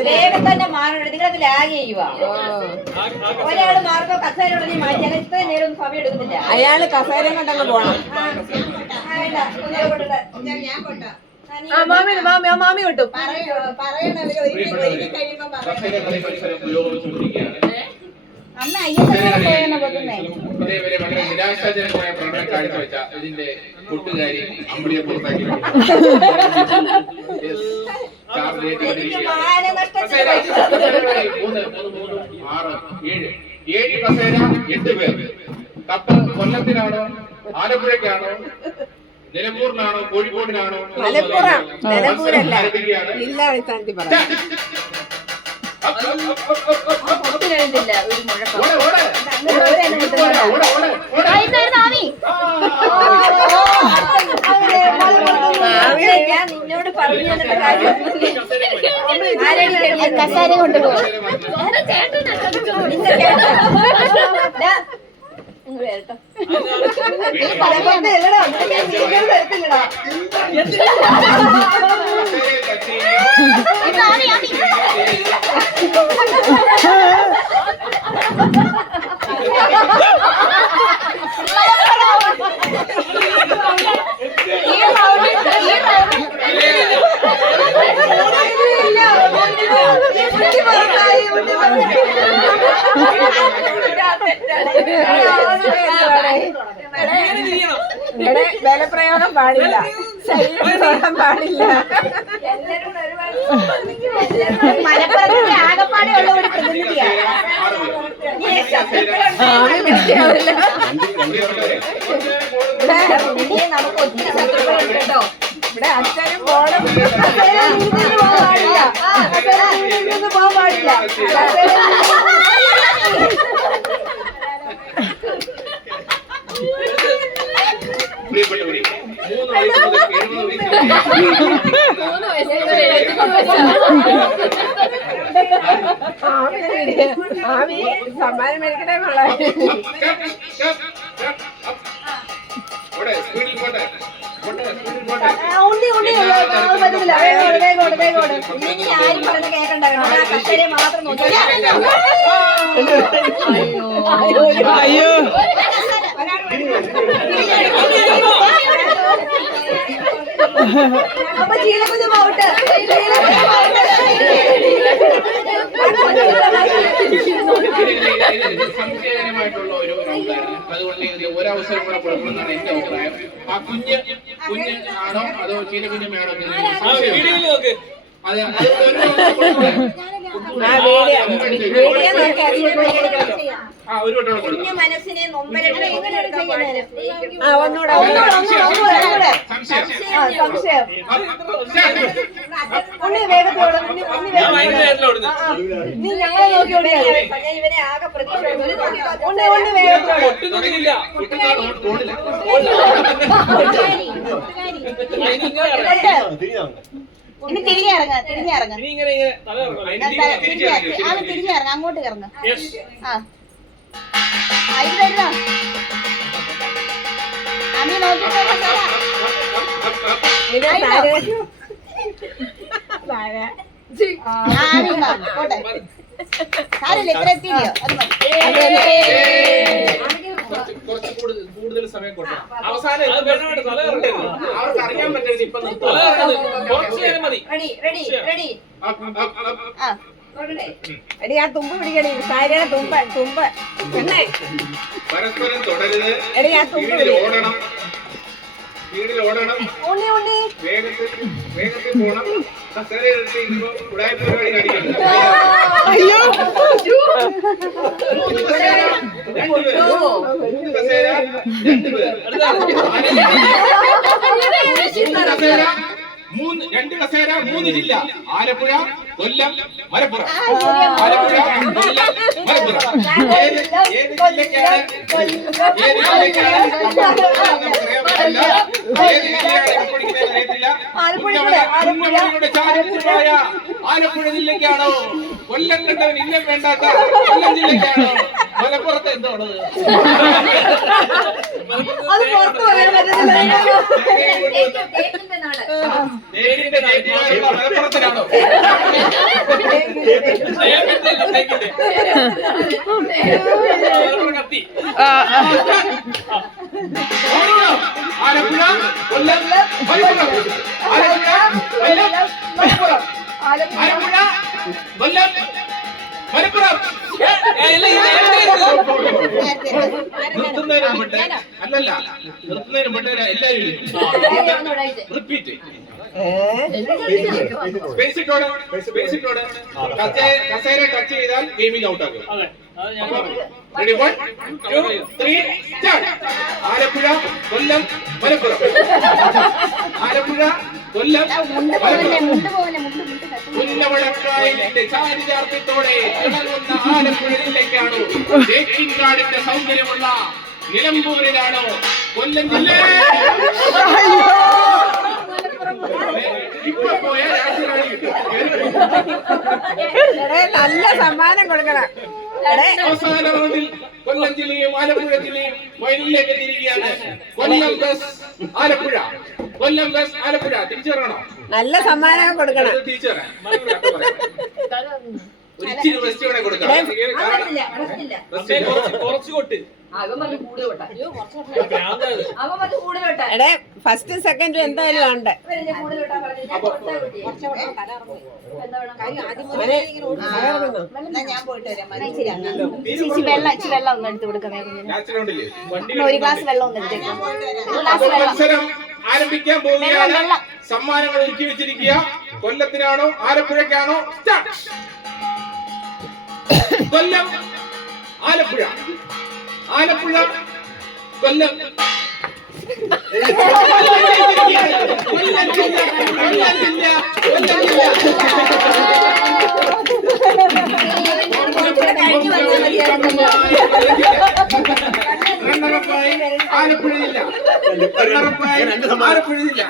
വേഗം തന്നെ മാറണം. നിങ്ങളത് ലാഗ് ചെയ്യുവാ ഓ. ഒരാൾ മാറുമ്പോ കസേര ഉടനെ മാറ്റിയാൽ ഇത്രയും നേരം ഒന്നും സമയം എടുക്കുന്നില്ല. അയാൾ കസേരയും കൊണ്ടങ്ങ് പോണം. മാമി മാമി ആ മാമി കിട്ടും അമ്മ നിരാശാജനകമായ പ്രകടനം കാഴ്ചവെച്ച ഇതിന്റെ കൂട്ടുകാരി അമ്പിളിയെ പുറത്താക്കി ഏഴ്. ഏഴ് കസേര എട്ട് പേർ. കപ്പ് കൊല്ലത്തിനാണോ ആലപ്പുഴയ്ക്കാണോ നിലമ്പൂരിനാണോ കോഴിക്കോടിനാണോ? ഒരു മുഴക്കം. ഞാൻ നിന്നോട് പറഞ്ഞു തന്നിട്ട്. ആരെങ്കിലും കസേര കൊണ്ടുപോകും. നിന്റെ ചേട്ടൻ. ഇവിടെ ബലപ്രയോഗം പാടില്ല. ശരീരം പാടില്ല. മലപ്പുറത്തിന്റെ ആകപ്പാടെയുള്ള ഒരു പ്രതിനിധിയാണ് ഇനി നമുക്ക് ഒത്തിരി ശത്രുക്കളുണ്ട് കേട്ടോ ഇവിടെ അച്ഛനും പോകാൻ പാടില്ല പോകാൻ പാടില്ല പ്രിയപ്പെട്ടവരെ മൂന്ന് വയസ്സ് എഴുപത് വയസ്സ് ആമി ആമി സമ്മാനം മേടിക്കണേ പോട്ടെ ഉണ്ണി ഉണ്ണി പറ്റത്തില്ല വേഗോട് വേഗോട് വേഗോട് ഇനി ആരും പറഞ്ഞ് കേൾക്കണ്ട കസേരയെ മാത്രം നോക്കി അയ്യോ. അപ്പൊ ചീലക്കുഞ്ഞ് പോട്ടെ സംശയകരമായിട്ടുള്ള ഒരു റൗണ്ടായിരുന്നു അതുകൊണ്ട് ഇതിൽ ഒരവസരം കൂടെ കൊടുക്കണമെന്നാണ് എന്റെ അഭിപ്രായം. ആ കുഞ്ഞ് കുഞ്ഞ് ആണോ? അതോ ചീലക്കുഞ്ഞമ്മയാണോ അതെ എന്ന് എനിക്ക് സംശയമുണ്ട്. അത് അത് ഒരു കുഞ്ഞു മനസ്സിനെ പാടില്ല. ആ ഒന്നുകൂടെ ഒന്നുകൂടെ. സംശയം. ഉണ്ണി വേഗത്തോടെ ഉണ്ണി ഉണ്ണി ആ. നീ ഞങ്ങളെ നോക്കി ഞാൻ ഇവനെ ആകെ പ്രതീക്ഷ ഉണ്ണി ഉണ്ണി വേഗത്തോടെ ഓടില്ല ഇനി തിരിഞ്ഞു ഇറങ്ങ തിരിഞ്ഞു ഇറങ്ങ. തിരികെ ഇറങ്ങ. അങ്ങോട്ട് ഇറങ്ങ ആ. ആ, ഇത് വരുന്നോ അമ്മി നോക്കി നോക്കണ്ട ഇത് താര താര ആ അമ്മി വാ, പോട്ടെ. സാരല്ല ഇത്ര എത്തിയോ അത് മതി. സമയം കൊടുക്കണം. അവസാനം അവർക്ക് അറിയാൻ പറ്റരുത് ഇപ്പൊ കുറച്ചു. ആ തുടങ്ങട്ടെ എടി ആ തുമ്പ് പിടിക്കടി. സാരിയുടെ തുമ്പ് തുമ്പ്. പരസ്പരം തുടരുത്. എടി ആ തുമ്പ് ഓടണം. സ്പീഡിൽ ഓടണം. ഉണ്ണി ഉണ്ണി. വേഗത്തിൽ വേഗത്തിൽ പോണം. കസേര ഉടായ്പ പരിപാടി കാണിക്കരുത് അയ്യോ. മൂന്ന് രണ്ട് കസേര മൂന്ന് ജില്ല ആലപ്പുഴ. കൊല്ലം മലപ്പുറം ആലപ്പുഴ കൊല്ലം മലപ്പുറം ഏത് ഏത് ജില്ലക്കാണ് ഏത് ജില്ലക്കാണ് നമുക്കറിയാൻ ഏത് ജില്ലയാണ് അറിയത്തില്ല ആലപ്പുഴ. ആലപ്പുഴ ജില്ലക്കാണോ കൊല്ലം കണ്ടവൻ ഇല്ലം വേണ്ടാത്ത കൊല്ലം ജില്ലക്കാണോ? മലപ്പുറത്ത് നേരിട്ടുള്ള മലപ്പുറത്തിനാണോ കത്തി ആലപ്പുഴ കൊല്ലം മലപ്പുറം ആലപ്പുഴ കൊല്ലം മലപ്പുറം ആലപ്പുഴ കൊല്ലം മലപ്പുറം നിർത്തുന്നതിന് മുമ്പ് അല്ലല്ല നിർത്തുന്നതിന് മുമ്പ് എല്ലാവരും റിപ്പീറ്റ് സ്പേസ് ഇട്ടോടെ കസേര ടച്ച് ചെയ്താൽ ഗെയിമിൽ ഔട്ട് ആകും ready one two three start Alappuzha Kollam Malappuram. Alappuzha Kollam Malappuram പുന്നമഴക്കായലിന്റെ ചാരിതാർത്ഥ്യത്തോടെ തിളങ്ങുന്ന ആലപ്പുഴ ജില്ലയ്ക്കാണോ തേക്കിൻകാടിന്റെ സൗന്ദര്യമുള്ള നിലമ്പൂരിലാണോ കൊല്ലം ജില്ല? ഇപ്പൊ രാഷ്ട്രീയ നല്ല സമ്മാനം കൊടുക്കണം. അവസാന റൗണ്ടിൽ കൊല്ലം ജില്ലയും ആലപ്പുഴ ജില്ലയും ഫൈനലിലേക്ക് തിരികെയാണ് കൊല്ലം ബസ് ആലപ്പുഴ. കൊല്ലം ബസ് ആലപ്പുഴ. തിരിച്ചിറങ്ങണോ നല്ല സമ്മാനം കൊടുക്കണം. ഒരു എടേ ഫസ്റ്റും സെക്കൻഡും എന്തായാലും ഉണ്ട് ചേച്ചി വെള്ളം ഇച്ചിരി വെള്ളം ഒന്ന് എടുത്ത് കൊടുക്കണേ ഒരു ഗ്ലാസ് വെള്ളം ഒന്ന് എടുത്തേക്കാം. അപ്പോൾ മത്സരം ആരംഭിക്കാൻ പോവുകയാണ് സമ്മാനങ്ങൾ ഒരുക്കി വെച്ചിരിക്കുക. കൊല്ലത്തിനാണോ ആലപ്പുഴക്കാണോ കൊല്ലം ആലപ്പുഴ. ആലപ്പുഴ കൊല്ലം. കൊല്ലം ജില്ല, കൊല്ലം ജില്ല, കൊല്ലം ജില്ല. ആലപ്പുഴ ജില്ല